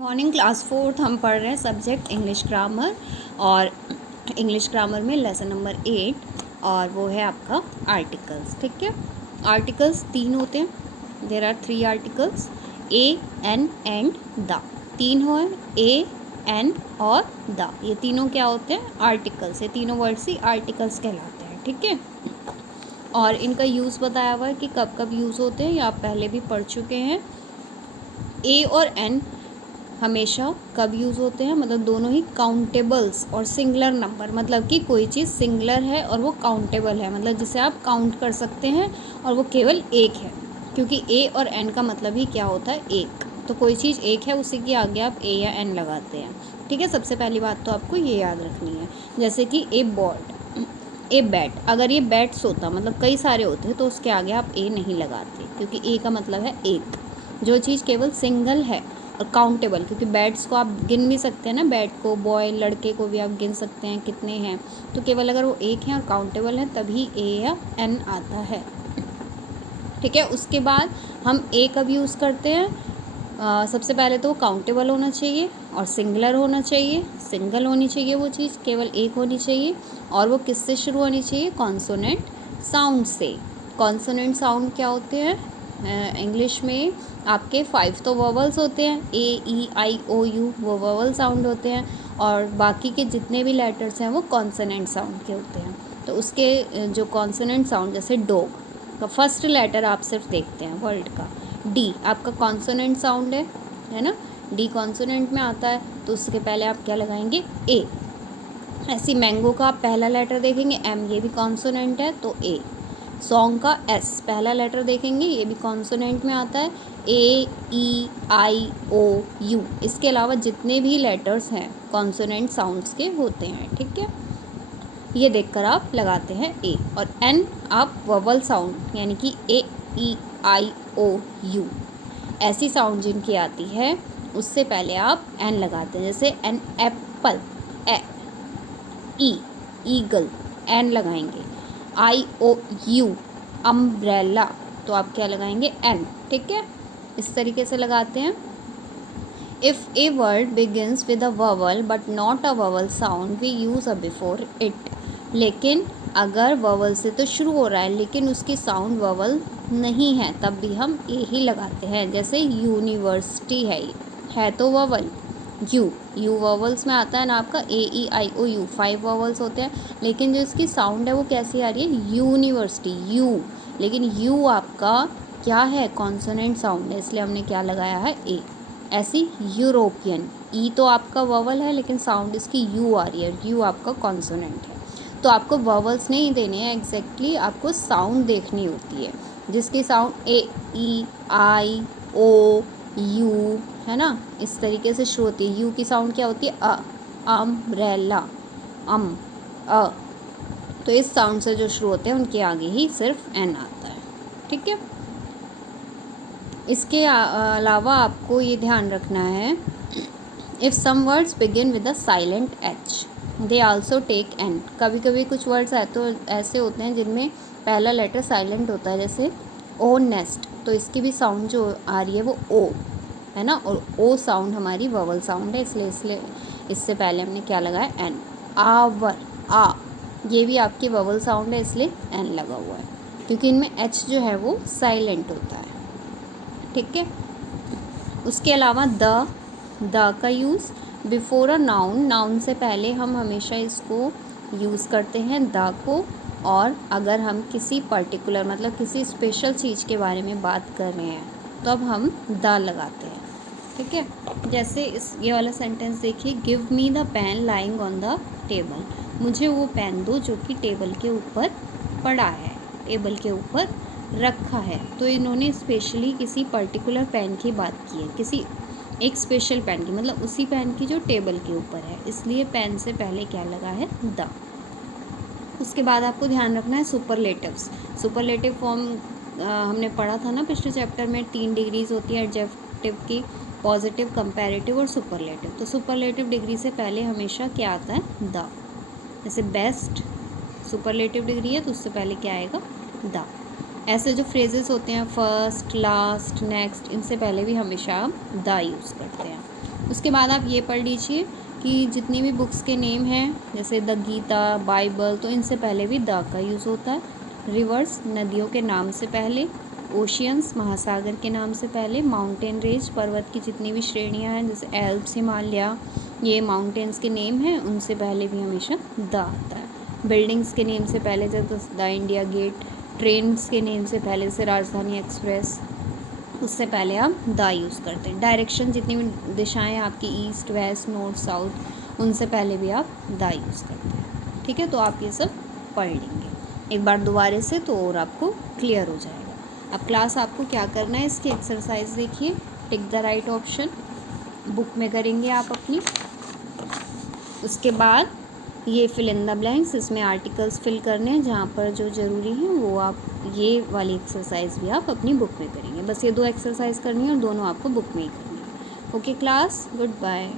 Morning class 4th हम पढ़ रहे हैं सब्जेक्ट इंग्लिश ग्रामर। और इंग्लिश ग्रामर में लेसन नंबर 8 और वो है आपका आर्टिकल्स। ठीक है, आर्टिकल्स 3 होते हैं। There are 3 articles, a, an and the. 3 हो, ए, एन और द। ये तीनों क्या होते हैं? आर्टिकल्स। ये तीनों वर्ड्स ही आर्टिकल्स कहलाते हैं। ठीक है, और इनका यूज़ बताया हुआ है कि कब कब यूज़ होते हैं, ये आप पहले भी पढ़ चुके हैं। ए और एन हमेशा कब यूज़ होते हैं? मतलब दोनों ही काउंटेबल्स और सिंगुलर नंबर, मतलब कि कोई चीज़ सिंगुलर है और वो काउंटेबल है, मतलब जिसे आप काउंट कर सकते हैं और वो केवल एक है। क्योंकि ए और एन का मतलब ही क्या होता है? एक। तो कोई चीज़ एक है, उसी के आगे आप ए या एन लगाते हैं। ठीक है, सबसे पहली बात तो आपको ये याद रखनी है। जैसे कि ए बॉर्ड, ए बैट। अगर ये बैट्स होता, मतलब कई सारे होते, तो उसके आगे आप ए नहीं लगाते, क्योंकि ए का मतलब है एक। जो चीज़ केवल सिंगल है और काउंटेबल, क्योंकि बैट्स को आप गिन भी सकते हैं ना, बैट को, बॉय लड़के को भी आप गिन सकते हैं कितने हैं। तो केवल अगर वो एक है और काउंटेबल है तभी ए या एन आता है। ठीक है, उसके बाद हम ए कब यूज़ करते हैं? सबसे पहले तो वो काउंटेबल होना चाहिए और सिंगुलर होना चाहिए। सिंगल होनी चाहिए वो चीज़, केवल एक होनी चाहिए। और वो किससे शुरू होनी चाहिए? कॉन्सोनेंट साउंड से। कॉन्सोनेंट साउंड क्या होते हैं? इंग्लिश में आपके 5 तो वोवल्स होते हैं, ए, ई, आई, ओ, यू, वो वोवल साउंड होते हैं। और बाकी के जितने भी लेटर्स हैं वो कॉन्सोनेंट साउंड के होते हैं। तो उसके जो कॉन्सोनेंट साउंड, जैसे डॉग का फर्स्ट लेटर आप सिर्फ देखते हैं वर्ड का, डी आपका कॉन्सोनेंट साउंड है ना, डी कॉन्सोनेंट में आता है, तो उसके पहले आप क्या लगाएंगे? ए। ऐसी मैंगो का आप पहला लेटर देखेंगे एम, ये भी कॉन्सोनेंट है तो ए। सॉन्ग का एस पहला लेटर देखेंगे, ये भी कॉन्सोनेंट में आता है, ए, ई, आई, ओ, यू। इसके अलावा जितने भी लेटर्स हैं कॉन्सोनेंट साउंड्स के होते हैं। ठीक है, ये देखकर आप लगाते हैं ए। और एन आप वोवल साउंड, यानी कि ए, ई, आई, ओ, यू, ऐसी साउंड जिनकी आती है उससे पहले आप एन लगाते हैं। जैसे an apple, A, E, eagle, N लगाएंगे। आई, ओ, यू, अम्ब्रेला, तो आप क्या लगाएंगे? एन। ठीक है, इस तरीके से लगाते हैं। If a word begins with a vowel but not a vowel sound we use a before it. लेकिन अगर वोवल से तो शुरू हो रहा है लेकिन उसकी साउंड वोवल नहीं है, तब भी हम ए ही लगाते हैं। जैसे यूनिवर्सिटी है तो वोवल, यू वोवल्स में आता है ना आपका, ए, ई, आई, ओ, यू, 5 वोवल्स होते हैं। लेकिन जो इसकी साउंड है वो कैसी आ रही है? University, you. लेकिन यू आपका क्या है? कॉन्सोनेंट साउंड है, इसलिए हमने क्या लगाया है? ए। ऐसी यूरोपियन, ई तो आपका वोवल है लेकिन साउंड इसकी यू आ रही है, यू आपका कॉन्सोनेंट है। तो आपको वोवल्स नहीं देने हैं एग्जैक्टली, आपको साउंड देखनी होती है, जिसकी sound A, E, I, O, you, है ना, इस तरीके से शुरू होती है। यू की साउंड क्या होती है? अ, अम्ब्रेला, अ। तो इस साउंड से जो शुरू होते हैं उनके आगे ही सिर्फ एन आता है। ठीक है, इसके अलावा आपको ये ध्यान रखना है, if some words begin with a silent H they also take an. कभी कभी कुछ वर्ड्स तो ऐसे होते हैं जिनमें पहला लेटर साइलेंट होता है, जैसे ओ नेस्ट, तो इसकी भी साउंड जो आ रही है वो ओ है ना, और ओ साउंड हमारी वोवल साउंड है, इसलिए इससे पहले हमने क्या लगाया? एन। आवर, आ, ये भी आपकी वोवल साउंड है, इसलिए एन लगा हुआ है, क्योंकि इनमें एच जो है वो साइलेंट होता है। ठीक है, उसके अलावा द का use before a noun, noun से पहले हम हमेशा इसको यूज़ करते हैं द को। और अगर हम किसी पर्टिकुलर, मतलब किसी स्पेशल चीज़ के बारे में बात कर रहे हैं तो अब हम द लगाते हैं। ठीक है, जैसे ये वाला सेंटेंस देखिए, give me the pen lying on the table. मुझे वो पेन दो जो कि टेबल के ऊपर पड़ा है, टेबल के ऊपर रखा है। तो इन्होंने स्पेशली किसी पर्टिकुलर पेन की बात की है, किसी एक स्पेशल पेन की, मतलब उसी पेन की जो टेबल के ऊपर है, इसलिए पेन से पहले क्या लगा है? द। उसके बाद आपको ध्यान रखना है सुपरलेटिव्स। सुपरलेटिव फॉर्म हमने पढ़ा था ना पिछले चैप्टर में, 3 डिग्रीज होती है एडजेक्टिव की, पॉजिटिव, कंपैरेटिव और सुपरलेटिव। तो सुपरलेटिव डिग्री से पहले हमेशा क्या आता है? द। जैसे बेस्ट सुपरलेटिव डिग्री है तो उससे पहले क्या आएगा? द। ऐसे जो फ्रेजेस होते हैं, फर्स्ट, लास्ट, नेक्स्ट, इनसे पहले भी हमेशा आप द यूज़ करते हैं। उसके बाद आप ये पढ़ लीजिए कि जितनी भी बुक्स के नेम हैं जैसे द गीता, बाइबल, तो इनसे पहले भी द का यूज़ होता है। रिवर्स, नदियों के नाम से पहले। ओशियंस, महासागर के नाम से पहले। माउंटेन रेंज, पर्वत की जितनी भी श्रेणियां हैं जैसे एल्प्स, हिमालय, ये माउंटेन्स के नेम हैं, उनसे पहले भी हमेशा द आता है। बिल्डिंग्स के नेम से पहले जैसे द इंडिया गेट। ट्रेन्स के नेम से पहले जैसे राजधानी एक्सप्रेस, उससे पहले आप द यूज़ करते हैं। डायरेक्शन, जितनी भी दिशाएं आपकी ईस्ट, वेस्ट, नॉर्थ, साउथ, उनसे पहले भी आप द यूज़ करते हैं। ठीक है, तो आप ये सब पढ़ लेंगे एक बार दोबारा से तो और आपको क्लियर हो जाएगा। अब क्लास आपको क्या करना है, इसकी एक्सरसाइज देखिए। Tick the right option book में करेंगे आप अपनी। उसके बाद ये फिल इन द ब्लैंक्स, इसमें आर्टिकल्स फिल करने हैं जहाँ पर जो ज़रूरी हैं वो आप ये वाली एक्सरसाइज भी आप अपनी बुक में करेंगे। बस ये 2 एक्सरसाइज करनी है और दोनों आपको बुक में ही करनी है। Okay class, good bye.